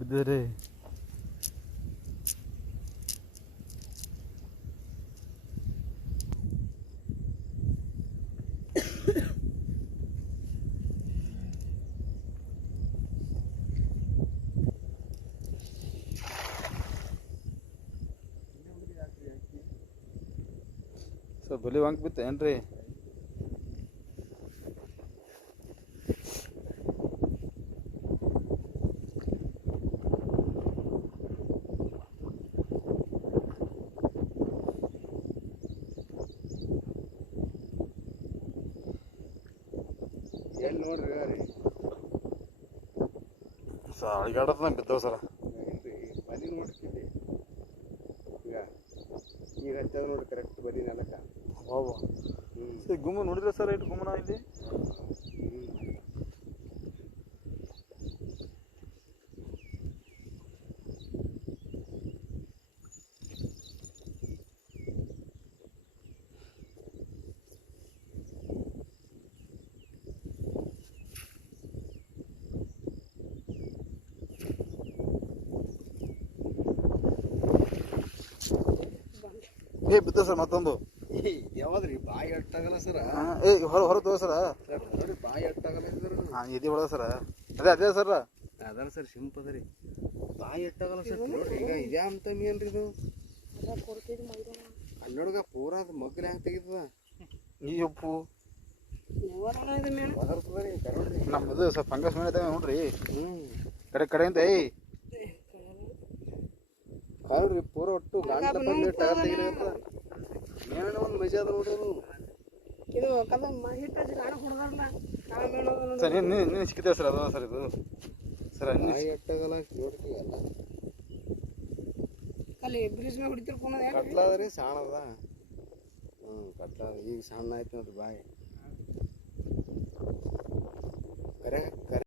ಬಿದ್ದರೆ ಸರ್ ಬಲಿ ವಾಂಕ್ ಬಿತ್ತ ಏನ್ರಿ? ಎಲ್ಲಿ ನೋಡ್ರಿ ಸರ್ ಅಳಿಗಾಡದ ಬಿದ್ದವ ಸರ. ಬಲಿ ನೋಡ್ತಿದ್ದೆ ಈಗ ಹಚ್ಚದ ನೋಡಿ ಕರೆಕ್ಟ್ ಬಲಿ ನೆಲಕ್ಕ. ಬಾಬಾ ಸರ್ ಗುಮ್ಮ ನೋಡಿದ್ರೆ ಸರ್ ಇಟ್ಟು ಗುಮ್ಮನ ಇಲ್ಲಿ ಬಿದ್ದ ಸರ್ ಮತ್ತೊಂದು. ಯಾವ್ದ್ರಿ ಬಾಯಿ ಅಟ್ಟಾಗಲ್ಲ ಸರ? ಹೊರ ತಗೋ ಸರ. ನೋಡಿ ಬಾಯಿ ಅಟ್ಟಾಗಲ್ಲ ಇದ್ರ ಎದಿ ಒಳಗ ಸರ. ಅದೇ ಸರ್ ಅದಲ್ಲ ಸರ್ ಸಿಂಪಲ್ ಅದ್ರಿ ಬಾಯಿ ಅಟ್ಟಾಗಲ್ಲ ಸರ್. ನೋಡ್ರಿ ಈಗ ಇದ್ಯಾ ಅಂತ ಮೀನ್ರಿ ಇದು. ಅಲ್ಲಿ ನೋಡ್ಗ ಪೂರ ಅದು ಮಗ್ಗಲ ಹೆಂಗ್ ತೆಗಿತದ ಈ ಉಪ್ಪು ನಮ್ಮದು ಸ್ವಲ್ಪ ಫಂಗಸ್ ಮೇಲೆ ನೋಡ್ರಿ. ಕಡೆಯಿಂದ ಕಳ್ರಿ ಪೂರ ಒಟ್ಟು ಗಾಂಡ ಬಂದು ಟಗರ್ ತೆಗಿಲಿಕತ್ತ. ಏನೋ ಒಂದು ಮಜಾ ಅದ ನೋಡೋರು. ಸರ್ ನೀನು ಸಿಕ್ಕಿದೆ ಸರ್ ಅದ ಸರ್ ಇದು ಸರ್ ಬಾಯಿ ಅಟ್ಟಾಗಲ್ಲ ನೋಡ್ರಿ ಎಲ್ಲ ಕಟ್ಲಾದ್ರಿ ಸಣ್ಣದ. ಕಟ್ಲಾದ ಈಗ ಸಣ್ಣ ಆಯ್ತು ನೋಡ್ರಿ ಬಾಯಿ. ಕರೆ